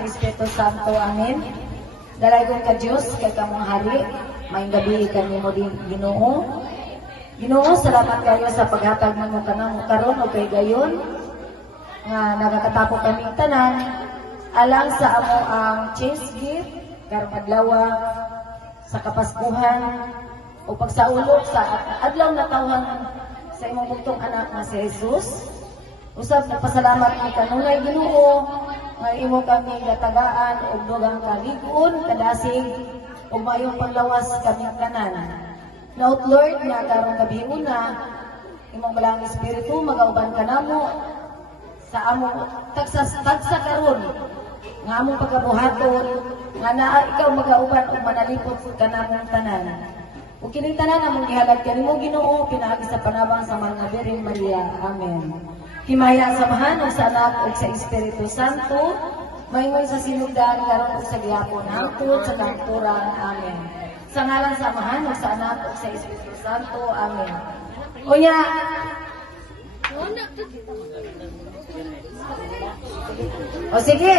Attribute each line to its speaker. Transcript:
Speaker 1: sa Espiritu Santo. Amen. Dalagon ka Diyos, kay kamong hari, may gabi kami mo din ginoo. Ginoo, salamat kayo sa paghatag ng mga kanang karon o kay gayon nga nakakatapo kami tanan alang sa amo ang change gift karong sa kapaskuhan o pagsaulog sa adlaw na tawhan sa imong bugtong anak nga si Jesus. Usab nagpasalamat ni kanunay Ginoo nga imo kami gatagaan og dugang kalig-on kadasig ug mayong panglawas kami tanan. Note Lord nga karong gabi una imong balang espiritu magauban ka namo sa among tagsas tagsa karon nga among pagkabuhaton nga naa ikaw magauban og manalipot ka namong tanan. Ug kining tanan among gihalad kanimo Ginoo pinaagi sa panabang sa mga Birhen Maria. Amen. Himaya samahan ug sa anak ug sa Espiritu Santo Maymoy sa sinugdan karon ug sa gihapon hangtod sa kangturan. Amen. Sa ngalan sa Amahan ug sa anak ug sa Espiritu Santo. Amen. Unya, o sige,